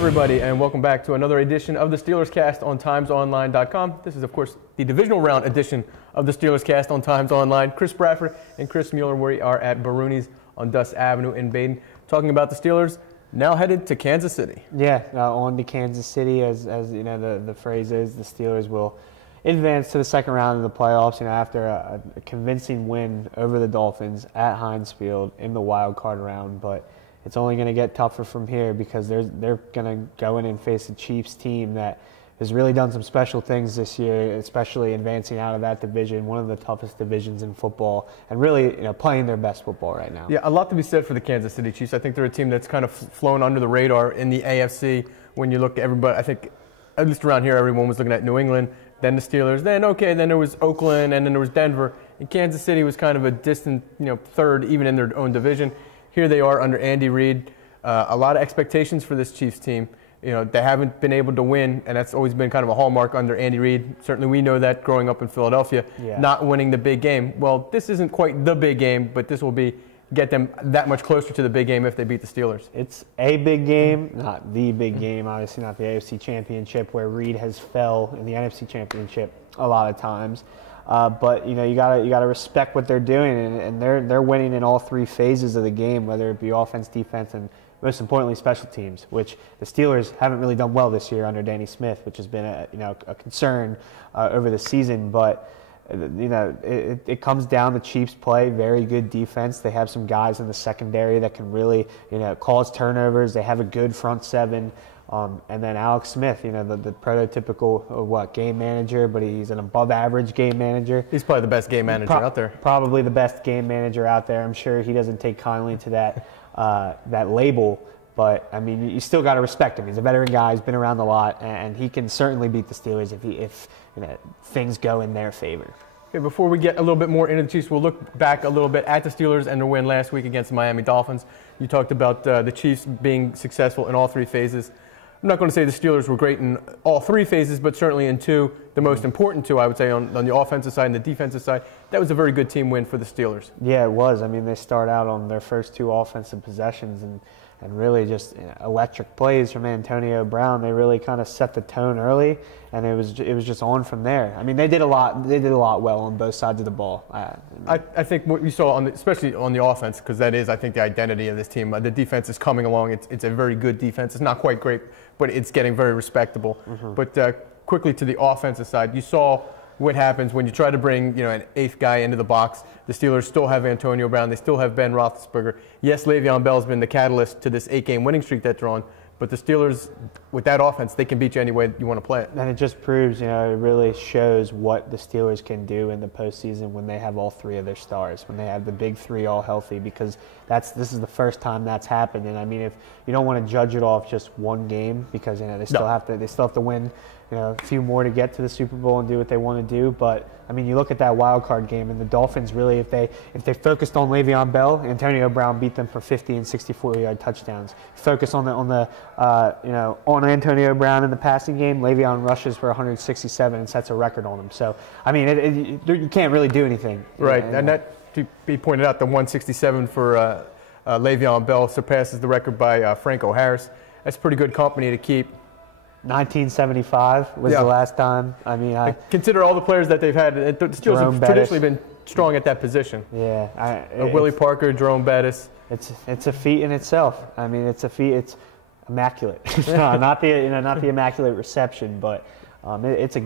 everybody, and welcome back to another edition of the Steelers Cast on timesonline.com. This is, of course, the divisional round edition of the Steelers Cast on Times Online. Chris Bradford and Chris Mueller, we are at Baroni's on Dust Avenue in Baden, talking about the Steelers now headed to Kansas City. Yeah, on to Kansas City, as you know, the phrase is, the Steelers will advance to the second round of the playoffs, after a convincing win over the Dolphins at Heinz Field in the wild card round. But it's only going to get tougher from here because they're going to go in and face a Chiefs team that has really done some special things this year, especially advancing out of that division, one of the toughest divisions in football, and really playing their best football right now. Yeah, a lot to be said for the Kansas City Chiefs. I think they're a team that's kind of flown under the radar in the AFC. When you look at everybody, I think at least around here, everyone was looking at New England, then the Steelers, then there was Oakland, and then there was Denver. And Kansas City was kind of a distant, third, even in their own division. Here they are under Andy Reid. A lot of expectations for this Chiefs team. They haven't been able to win, and that's always been kind of a hallmark under Andy Reid. Certainly we know that growing up in Philadelphia, not winning the big game. Well, this isn't quite the big game, but this will get them that much closer to the big game if they beat the Steelers. It's a big game, not the big game, obviously not the AFC Championship, where Reid has fell in the NFC Championship a lot of times. But you gotta respect what they're doing, and they're winning in all three phases of the game, whether it be offense, defense, and most importantly special teams, which the Steelers haven't really done well this year under Danny Smith, which has been a concern over the season. But it comes down to Chiefs play very good defense. They have some guys in the secondary that can really cause turnovers. They have a good front seven. And then Alex Smith, the prototypical game manager, but he's an above-average game manager. He's probably the best game manager out there. Probably the best game manager out there. I'm sure he doesn't take kindly to that label, but I mean, you still got to respect him. He's a veteran guy. He's been around a lot, and he can certainly beat the Steelers if things go in their favor. Okay, before we get a little bit more into the Chiefs, we'll look back a little bit at the Steelers and their win last week against the Miami Dolphins. You talked about the Chiefs being successful in all three phases. I'm not going to say the Steelers were great in all three phases, but certainly in two, the most important two, I would say, on the offensive side and the defensive side. That was a very good team win for the Steelers. Yeah, it was. I mean, they start out on their first two offensive possessions and really just electric plays from Antonio Brown. They really kind of set the tone early, and it was just on from there. I mean, they did a lot well on both sides of the ball. I think what you saw, especially on the offense, because that is, I think, the identity of this team. The defense is coming along. It's a very good defense. It's not quite great, but it's getting very respectable. Mm-hmm. But quickly to the offensive side, you saw what happens when you try to bring an eighth guy into the box. The Steelers still have Antonio Brown. They still have Ben Roethlisberger. Yes, Le'Veon Bell's been the catalyst to this 8-game winning streak that they're on, but the Steelers, with that offense, they can beat you any way you want to play it. And it just proves, it really shows what the Steelers can do in the postseason when they have all three of their stars, when they have the big three all healthy, because this is the first time that's happened. And I mean, if you don't want to judge it off just one game, because they still have to win a few more to get to the Super Bowl and do what they want to do. But I mean, you look at that wild card game, and the Dolphins really, if they focused on Le'Veon Bell, Antonio Brown beat them for 50 and 64-yard touchdowns. Focus on Antonio Brown in the passing game, Le'Veon rushes for 167 and sets a record on them. So I mean, you can't really do anything. Right, and that, to be pointed out, the 167 for Le'Veon Bell surpasses the record by Franco Harris. That's pretty good company to keep. 1975 was the last time. I mean, I consider all the players that they've had. The Steelers have traditionally been strong at that position. Yeah, Willie Parker, Jerome Bettis. It's a feat in itself. I mean, it's a feat. It's immaculate. not the immaculate reception, but it's a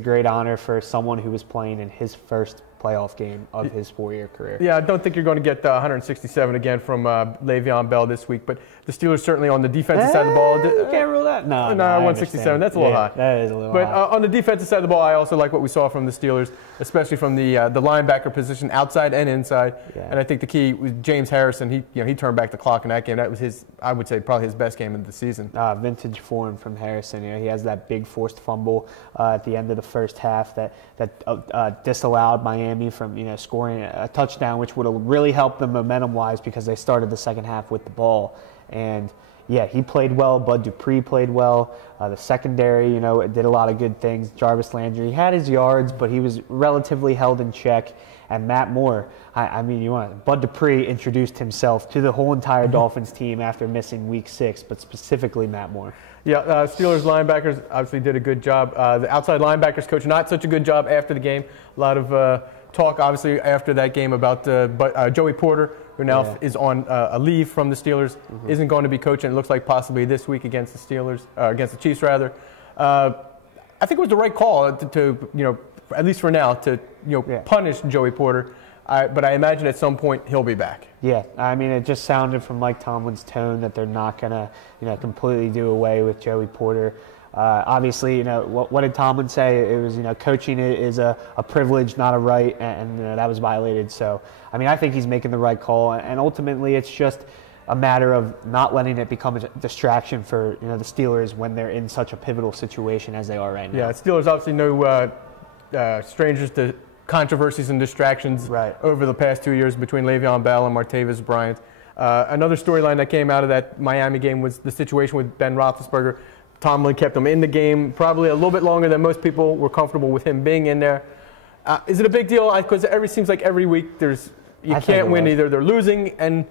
great honor for someone who was playing in his first playoff game of his 4-year career. Yeah, I don't think you're going to get 167 again from Le'Veon Bell this week, but the Steelers certainly on the defensive side of the ball. You can't rule that. No, 167. That's a little high. That is a little high. But on the defensive side of the ball, I also like what we saw from the Steelers, especially from the linebacker position, outside and inside. Yeah. And I think the key was James Harrison. He turned back the clock in that game. That was I would say, probably his best game of the season. Vintage form from Harrison. He has that big forced fumble at the end of the first half that disallowed Miami from scoring a touchdown, which would have really helped them momentum-wise because they started the second half with the ball. And yeah, he played well. Bud Dupree played well. The secondary, did a lot of good things. Jarvis Landry had his yards, but he was relatively held in check. And Matt Moore, I mean, Bud Dupree introduced himself to the whole entire Dolphins team after missing Week 6, but specifically Matt Moore. Yeah, Steelers linebackers obviously did a good job. The outside linebackers coach, not such a good job after the game. A lot of talk, obviously, after that game about Joey Porter, who now is on a leave from the Steelers, isn't going to be coaching. It looks like possibly this week against the Steelers, against the Chiefs, rather. I think it was the right call to at least for now, to punish Joey Porter. But I imagine at some point he'll be back. Yeah, I mean, it just sounded from Mike Tomlin's tone that they're not going to, completely do away with Joey Porter. Obviously, what did Tomlin say? It was, coaching is a privilege, not a right, and that was violated. So, I mean, I think he's making the right call, and ultimately, it's just a matter of not letting it become a distraction for the Steelers when they're in such a pivotal situation as they are right now. Yeah, Steelers obviously no strangers to controversies and distractions over the past 2 years between Le'Veon Bell and Martavis Bryant. Another storyline that came out of that Miami game was the situation with Ben Roethlisberger. Tomlin kept him in the game probably a little bit longer than most people were comfortable with him being in there. Is it a big deal? Because it seems like every week you can't win. Either they're losing and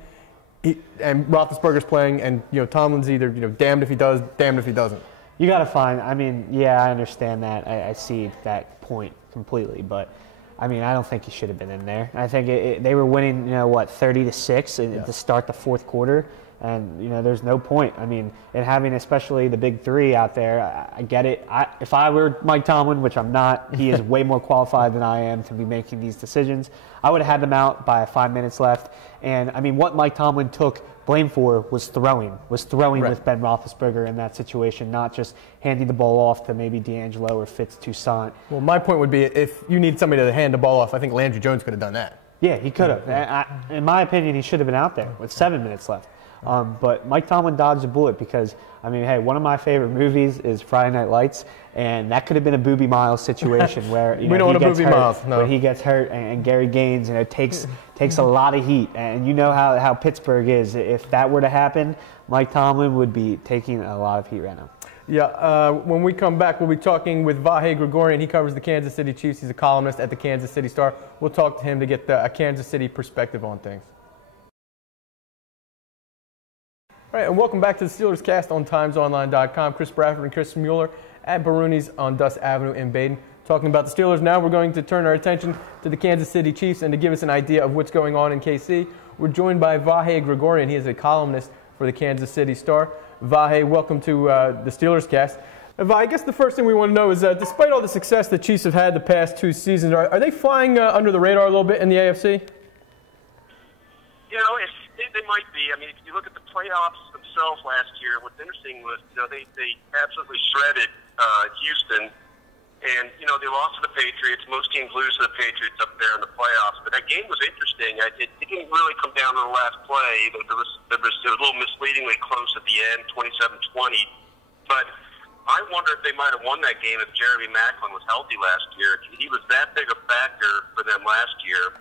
Roethlisberger's playing, and Tomlin's either damned if he does, damned if he doesn't. You got to find. I mean, yeah, I understand that. I see that point completely, but I mean, I don't think he should have been in there. I think they were winning, 30-6 to start the fourth quarter, and there's no point. I mean, and having especially the big three out there, I get it. If I were Mike Tomlin, which I'm not, he is way more qualified than I am to be making these decisions. I would have had them out by 5 minutes left. And I mean, what Mike Tomlin took blame for was throwing with Ben Roethlisberger in that situation, not just handing the ball off to maybe D'Angelo or Fitz-Toussaint. Well, my point would be, if you need somebody to hand the ball off, I think Landry Jones could have done that. Yeah, he could have. In my opinion, he should have been out there with 7 minutes left. But Mike Tomlin dodged a bullet because, I mean, hey, one of my favorite movies is Friday Night Lights, and that could have been a Boobie Miles situation where we don't want a Boobie Miles. No. Where he gets hurt and Gary Gaines, takes a lot of heat, and you know how Pittsburgh is. If that were to happen, Mike Tomlin would be taking a lot of heat right now. Yeah, when we come back, we'll be talking with Vahe Gregorian. He covers the Kansas City Chiefs. He's a columnist at the Kansas City Star. We'll talk to him to get a Kansas City perspective on things. All right, and welcome back to the Steelers Cast on TimesOnline.com. Bradford and Chris Mueller at Baroni's on Dust Avenue in Baden. Talking about the Steelers now, we're going to turn our attention to the Kansas City Chiefs, and to give us an idea of what's going on in KC, we're joined by Vahe Gregorian. He is a columnist for the Kansas City Star. Vahe, welcome to the Steelers Cast. Vahe, I guess the first thing we want to know is, despite all the success the Chiefs have had the past 2 seasons, are they flying under the radar a little bit in the AFC? They might be. I mean, if you look at the playoffs themselves last year, what's interesting was, they absolutely shredded Houston, and, they lost to the Patriots. Most teams lose to the Patriots up there in the playoffs. But that game was interesting. It didn't really come down to the last play. It was a little misleadingly close at the end, 27-20. But I wonder if they might have won that game if Jeremy Maclin was healthy last year. He was that big a factor for them last year.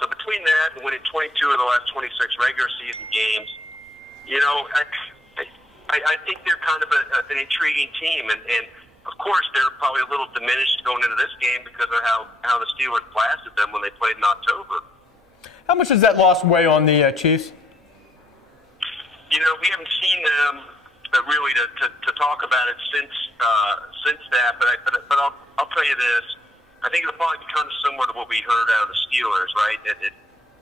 So between that and winning 22 of the last 26 regular season games, I think they're kind of an intriguing team. And of course, they're probably a little diminished going into this game because of how the Steelers blasted them when they played in October. How much does that loss weigh on the Chiefs? We haven't seen them really to talk about it since that. But I'll tell you this. I think it'll probably be kind of similar to what we heard out of the Steelers, right?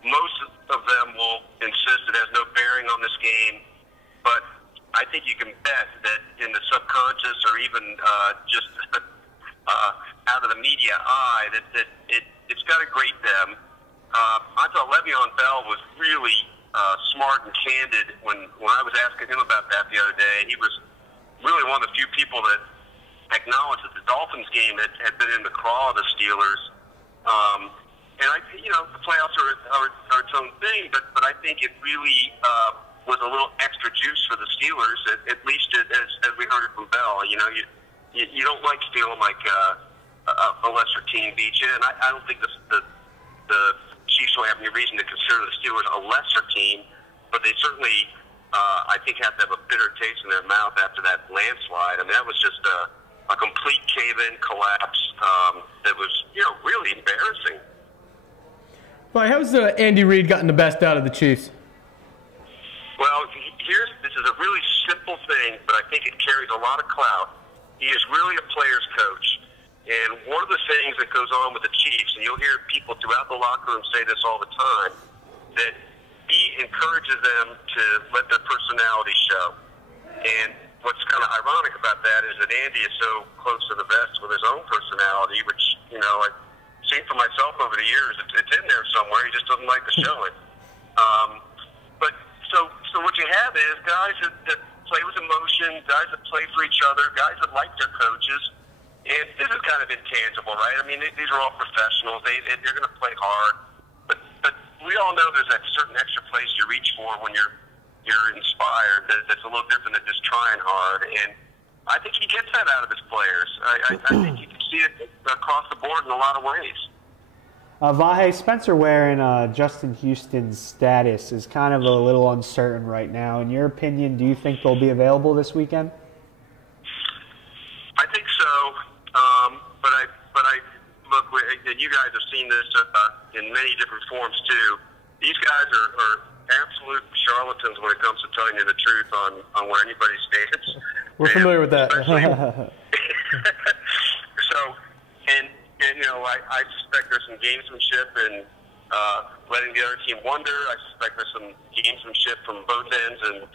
Most of them will insist it has no bearing on this game, but I think you can bet that in the subconscious or even just out of the media eye that it's got to grate them. I thought Le'Veon Bell was really smart and candid when I was asking him about that the other day. He was really one of the few people that acknowledged that the Dolphins game had been in the craw of the Steelers. And the playoffs are its own thing, but I think it really was a little extra juice for the Steelers, at least as we heard it from Bell. You don't like feeling like a lesser team beat you, and I don't think the Chiefs will have any reason to consider the Steelers a lesser team, but they certainly, I think, have to have a bitter taste in their mouth after that landslide. I mean, that was just a complete cave-in collapse that was, really embarrassing. How's Andy Reid gotten the best out of the Chiefs? Well, this is a really simple thing, but I think it carries a lot of clout. He is really a player's coach. And one of the things that goes on with the Chiefs, and you'll hear people throughout the locker room say this all the time, that he encourages them to let their personality show. And what's kind of ironic about that is that Andy is so close to the vest with his own personality, which, I've seen for myself over the years. It's in there somewhere. He just doesn't like to show it. So what you have is guys that play with emotion, guys that play for each other, guys that like their coaches. And this is kind of intangible, right? I mean, these are all professionals. They're going to play hard. But we all know there's that certain extra place you reach for when you're inspired that's a little different than just trying hard. And I think he gets that out of his players. I think you can see it across the board in a lot of ways. Vahe, Spencer Ware and Justin Houston's status is kind of a little uncertain right now. In your opinion, do you think they'll be available this weekend? I think so. But I look, and you guys have seen this in many different forms too. These guys are absolute charlatans when it comes to telling you the truth on where anybody stands. We're familiar with that. I suspect there's some gamesmanship and letting the other team wonder. I suspect there's some gamesmanship from both ends and,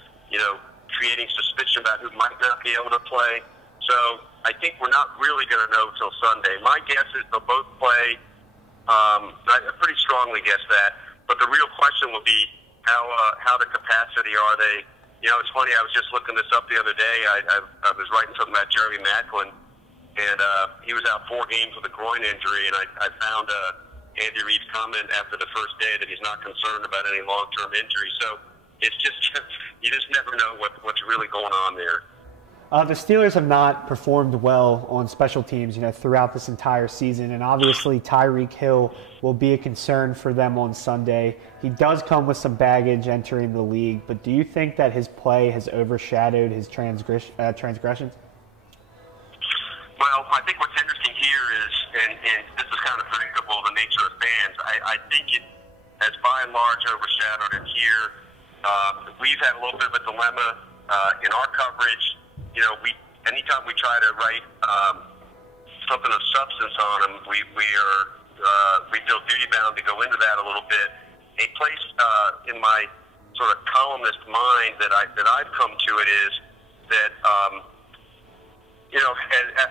creating suspicion about who might not be able to play. So I think we're not really going to know until Sunday. My guess is they'll both play. I pretty strongly guess that. But the real question will be how the capacity are they. It's funny. I was just looking this up the other day. I was writing something about Jeremy Maclin, and he was out 4 games with a groin injury. And I found Andy Reid's comment after the first day that he's not concerned about any long-term injury. So it's just you just never know what's really going on there. The Steelers have not performed well on special teams, throughout this entire season, and obviously Tyreek Hill will be a concern for them on Sunday. He does come with some baggage entering the league, but do you think that his play has overshadowed his transgressions? Well, I think what's interesting here is, and this is kind of predictable, the nature of fans, I think it has by and large overshadowed it here. We've had a little bit of a dilemma in our coverage. Anytime we try to write something of substance on them, we feel duty bound to go into that a little bit. A place in my sort of columnist mind that I've come to it is that and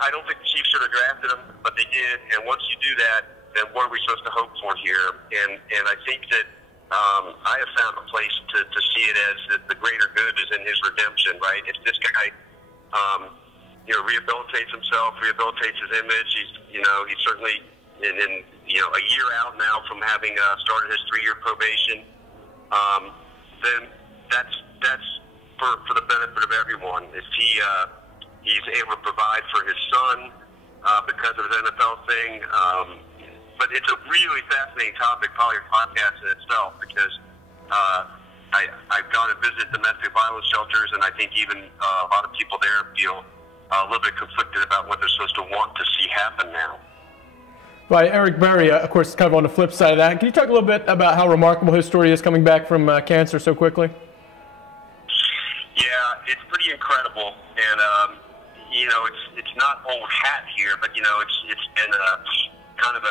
I don't think the Chiefs should have drafted him, but they did. And once you do that, then what are we supposed to hope for here? And I think that I have found a place to see it as the greater good is in his redemption, right? If this guy rehabilitates himself, rehabilitates his image. He's certainly in a year out now from having started his 3-year probation. Then that's for the benefit of everyone. If he's able to provide for his son because of his NFL thing, but it's a really fascinating topic, probably a podcast in itself, because I've gone and visited domestic violence shelters, and I think even a lot of people there feel a little bit conflicted about what they're supposed to want to see happen now. Right, Eric Berry, of course, kind of on the flip side of that. Can you talk a little bit about how remarkable his story is coming back from cancer so quickly? Yeah, it's pretty incredible, and it's not old hat here, but it's been kind of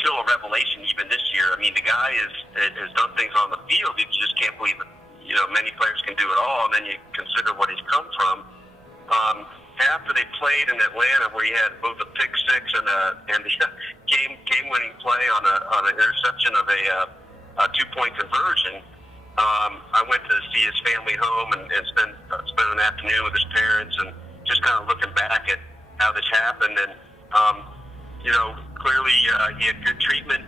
still a revelation even this year. I mean, the guy has done things on the field you just can't believe it. Many players can do it all, and then you consider what he's come from. After they played in Atlanta, where he had both a pick six and the game-winning play on an interception of a 2-point conversion, I went to see his family home and spend an afternoon with his parents, and just kind of looking back at how this happened. And clearly he had good treatment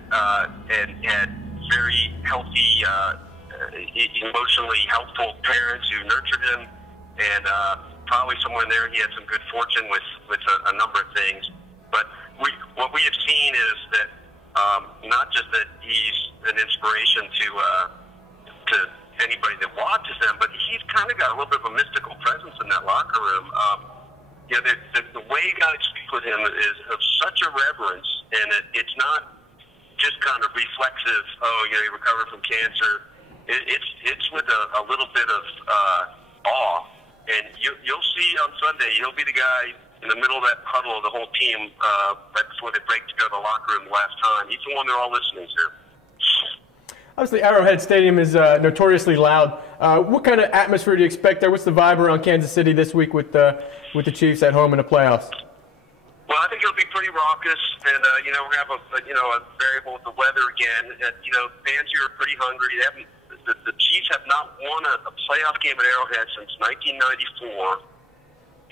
and had very healthy, emotionally helpful parents who nurtured him, and probably somewhere in there he had some good fortune with a number of things. But what we have seen is that not just that he's an inspiration to anybody that watches them, but he's kind of got a little bit of a mystical presence in that locker room. The way guys speak with him is of such a reverence, and it's not just kind of reflexive. Oh, you know, he recovered from cancer. It's with a little bit of awe, and you'll see on Sunday. He'll be the guy in the middle of that huddle of the whole team right before they break to go to the locker room the last time. He's the one they're all listening to. Obviously, Arrowhead Stadium is notoriously loud. What kind of atmosphere do you expect there? What's the vibe around Kansas City this week with the Chiefs at home in the playoffs? Well, I think it'll be pretty raucous, and you know, we're gonna have a variable with the weather again. And, you know, fans here are pretty hungry. The Chiefs have not won a playoff game at Arrowhead since 1994.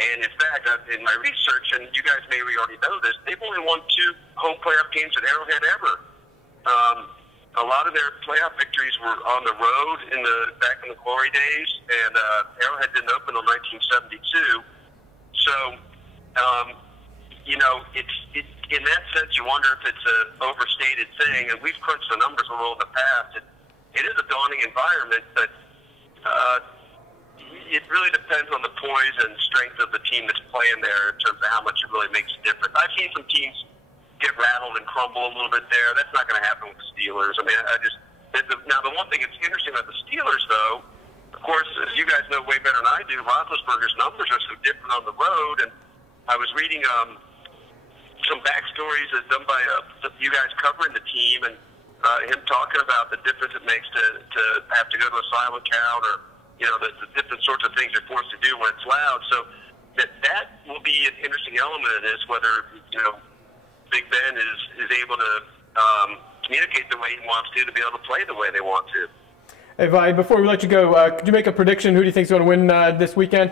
And in fact, in my research, and you guys may already know this, they've only won 2 home playoff games at Arrowhead ever. A lot of their playoff victories were on the road back in the glory days, and Arrowhead didn't open until 1972. So, you know, it's in that sense, you wonder if it's an overstated thing. And we've crunched the numbers a little in the past. It is a daunting environment, but it really depends on the poise and strength of the team that's playing there in terms of how much it really makes a difference. I've seen some teams get rattled and crumble a little bit there. That's not going to happen with the Steelers. I mean, now the one thing that's interesting about the Steelers, though, of course, as you guys know way better than I do, Roethlisberger's numbers are so different on the road. And I was reading some backstories done by you guys covering the team, and him talking about the difference it makes to have to go to a silent count, or you know, the different sorts of things you're forced to do when it's loud. So that will be an interesting element of this, whether, you know, Big Ben is able to communicate the way he wants to be able to play the way they want to. Hey, Vahe, before we let you go, could you make a prediction? Who do you think is going to win this weekend?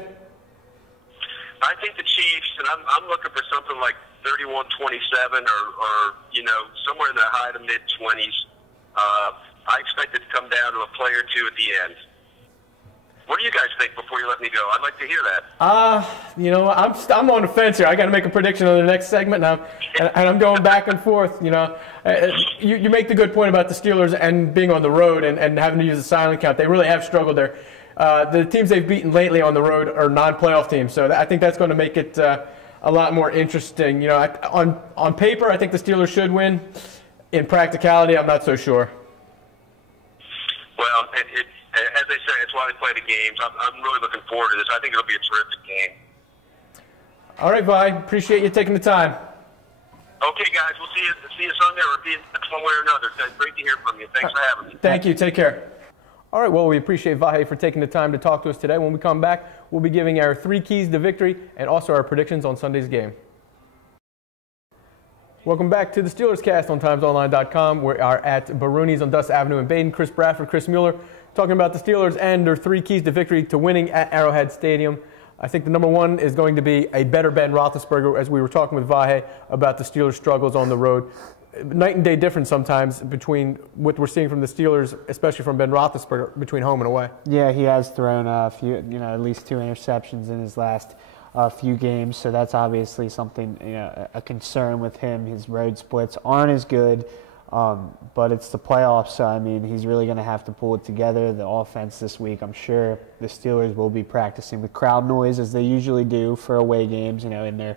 I think the Chiefs, and I'm looking for something like 31-27 or you know, somewhere in the high to mid-20s. I expect it to come down to a play or two at the end. What do you guys think before you let me go? I'd like to hear that. You know, I'm on the fence here. I got to make a prediction on the next segment now, and I'm going back and forth. You know, you make the good point about the Steelers and being on the road and having to use a silent count. They really have struggled there. The teams they've beaten lately on the road are non-playoff teams, so I think that's going to make it a lot more interesting. You know, on paper, I think the Steelers should win. In practicality, I'm not so sure. Well, as they say, it's why they play the games. I'm really looking forward to this. I think it'll be a terrific game. All right, Vahe. Appreciate you taking the time. Okay, guys. We'll see you Sunday or be one way or another. Great to hear from you. Thanks for having me. Thank you. Take care. All right, well, we appreciate Vahe for taking the time to talk to us today. When we come back, we'll be giving our 3 keys to victory and also our predictions on Sunday's game. Welcome back to the Steelers Cast on TimesOnline.com. We are at Baruni's on Dust Avenue in Baden. Bradford, Chris Mueller, talking about the Steelers and their 3 keys to victory to winning at Arrowhead Stadium. I think the number 1 is going to be a better Ben Roethlisberger, as we were talking with Vahe about the Steelers' struggles on the road. Night and day difference sometimes between what we're seeing from the Steelers, especially from Ben Roethlisberger, between home and away. Yeah, he has thrown a few, you know, at least 2 interceptions in his last few games, so that's obviously something, you know, a concern with him. His road splits aren't as good, but it's the playoffs, so I mean, he's really going to have to pull it together. The offense this week, I'm sure the Steelers will be practicing with crowd noise as they usually do for away games, you know, in their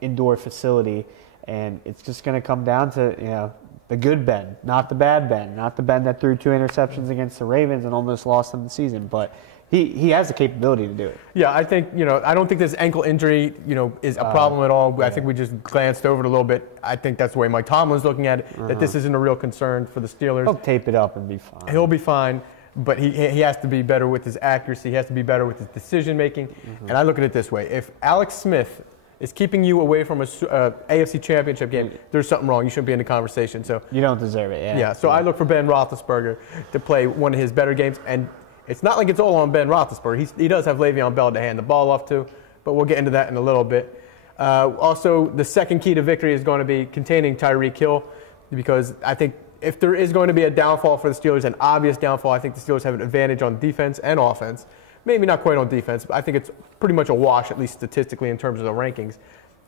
indoor facility, and it's just going to come down to, you know, the good Ben, not the bad Ben, not the Ben that threw 2 interceptions against the Ravens and almost lost them the season, but he has the capability to do it. Yeah, I think, you know, I don't think this ankle injury, you know, is a problem at all. I think we just glanced over it a little bit. I think that's the way Mike Tomlin's looking at it, that this isn't a real concern for the Steelers. He'll tape it up and be fine. He'll be fine, but he has to be better with his accuracy. He has to be better with his decision making. And I look at it this way: if Alex Smith is keeping you away from a AFC Championship game, there's something wrong. You shouldn't be in the conversation. So you don't deserve it. Yeah. Yeah. So I look for Ben Roethlisberger to play one of his better games, and it's not like it's all on Ben Roethlisberger. He does have Le'Veon Bell to hand the ball off to, but we'll get into that in a little bit. Also, the second key to victory is going to be containing Tyreek Hill, because I think if there is going to be a downfall for the Steelers, an obvious downfall, I think the Steelers have an advantage on defense and offense. Maybe not quite on defense, but I think it's pretty much a wash, at least statistically in terms of the rankings.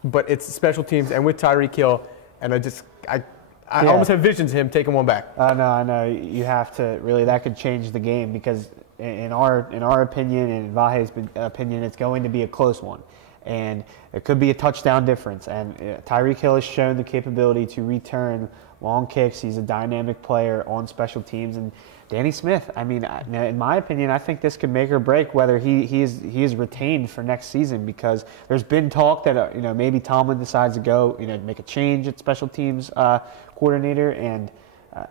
But it's special teams, and with Tyreek Hill, and I almost have visions of him taking one back. No, I know. You have to really, that could change the game, because in our opinion and in Vahe's opinion, it's going to be a close one. And it could be a touchdown difference. And Tyreek Hill has shown the capability to return long kicks. He's a dynamic player on special teams. And Danny Smith, I mean, in my opinion, I think this could make or break whether he is retained for next season, because there's been talk that maybe Tomlin decides to go make a change at special teams coordinator, and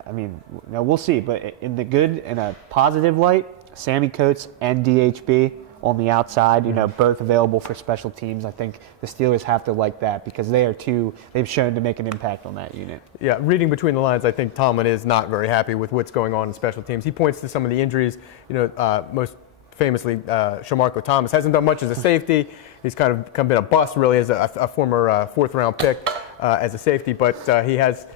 I mean, we'll see. But in the good and a positive light, Sammy Coates and DHB on the outside, both available for special teams. I think the Steelers have to like that, because they've shown to make an impact on that unit. Yeah, reading between the lines, I think Tomlin is not very happy with what's going on in special teams. He points to some of the injuries, most famously, Shamarko Thomas hasn't done much as a safety. He's kind of been a bust, really, as a former fourth-round pick as a safety, but he has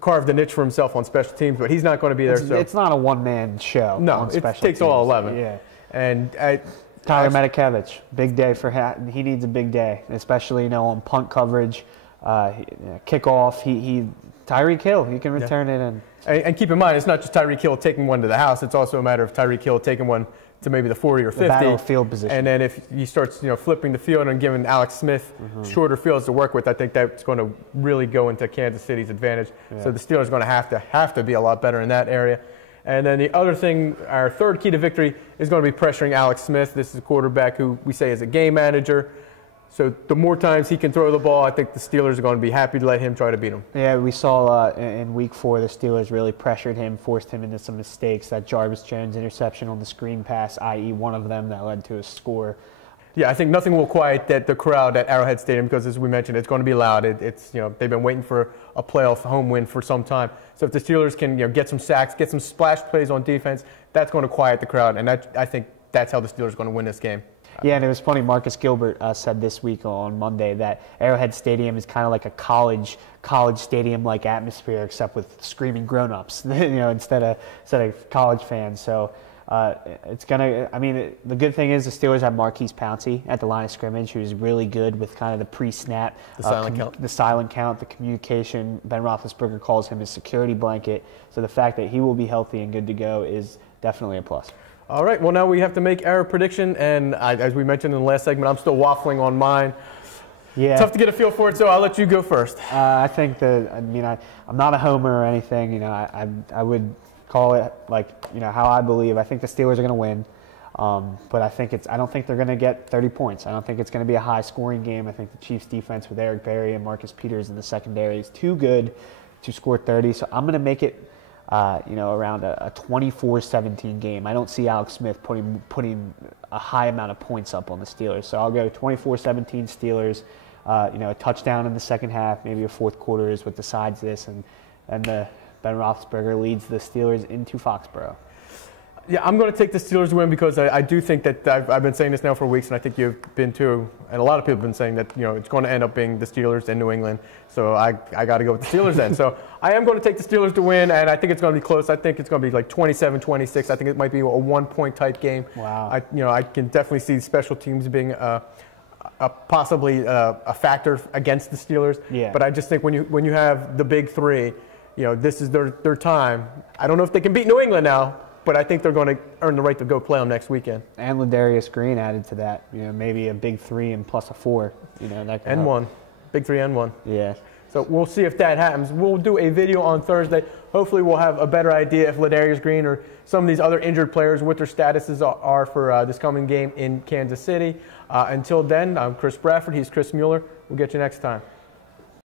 carved a niche for himself on special teams, but he's not going to be there. It's not a one-man show. No, on it special takes teams. all 11. Yeah. And Tyler Medikevich, big day for him. He needs a big day, especially on punt coverage, kickoff. Tyreek Hill, he can return it. And keep in mind, it's not just Tyreek Hill taking one to the house. It's also a matter of Tyreek Hill taking one to maybe the 40 or 50. The battlefield position. And then if he starts flipping the field and giving Alex Smith shorter fields to work with, I think that's going to really go into Kansas City's advantage. Yeah. So the Steelers are going to have to be a lot better in that area. And then the other thing, our third key to victory is going to be pressuring Alex Smith. This is a quarterback who we say is a game manager. So the more times he can throw the ball, I think the Steelers are going to be happy to let him try to beat him. Yeah, we saw in Week 4 the Steelers really pressured him, forced him into some mistakes. That Jarvis Jones interception on the screen pass, i.e. one of them that led to a score. Yeah, I think nothing will quiet the crowd at Arrowhead Stadium, because, as we mentioned, it's going to be loud. They've been waiting for a playoff home win for some time. So if the Steelers can get some sacks, get some splash plays on defense, that's going to quiet the crowd, and I think that's how the Steelers are going to win this game. Yeah, and it was funny. Marcus Gilbert said this week on Monday that Arrowhead Stadium is kind of like a college stadium-like atmosphere, except with screaming grown-ups, instead of college fans. So it's gonna. I mean, the good thing is the Steelers have Marquise Pouncey at the line of scrimmage, who's really good with kind of the pre-snap, the silent count, the communication. Ben Roethlisberger calls him his security blanket. So the fact that he will be healthy and good to go is definitely a plus. All right, well, now we have to make our prediction, and as we mentioned in the last segment, I'm still waffling on mine. Yeah. Tough to get a feel for it, so I'll let you go first. I think I'm not a homer or anything. I would call it how I believe. I think the Steelers are going to win, but I don't think they're going to get 30 points. I don't think it's going to be a high-scoring game. I think the Chiefs' defense with Eric Berry and Marcus Peters in the secondary is too good to score 30, so I'm going to make it around a 24-17 game. I don't see Alex Smith putting a high amount of points up on the Steelers. So I'll go 24-17 Steelers, a touchdown in the second half, maybe a fourth quarter is what decides this, and Ben Roethlisberger leads the Steelers into Foxborough. Yeah, I'm going to take the Steelers to win, because I do think that I've been saying this now for weeks, and I think you've been too, and a lot of people have been saying that it's going to end up being the Steelers in New England. So I got to go with the Steelers then. So I am going to take the Steelers to win, and I think it's going to be close. I think it's going to be like 27-26. I think it might be a one-point type game. Wow. I can definitely see special teams being possibly a factor against the Steelers. Yeah. But I just think when you have the big three, this is their time. I don't know if they can beat New England now, but I think they're going to earn the right to go play them next weekend. And Ladarius Green added to that. Maybe a big 3 and plus a 4. That could and help. 1. Big 3 and 1. Yeah. So we'll see if that happens. We'll do a video on Thursday. Hopefully we'll have a better idea if Ladarius Green or some of these other injured players, what their statuses are for this coming game in Kansas City. Until then, I'm Chris Bradford. He's Chris Mueller. We'll get you next time.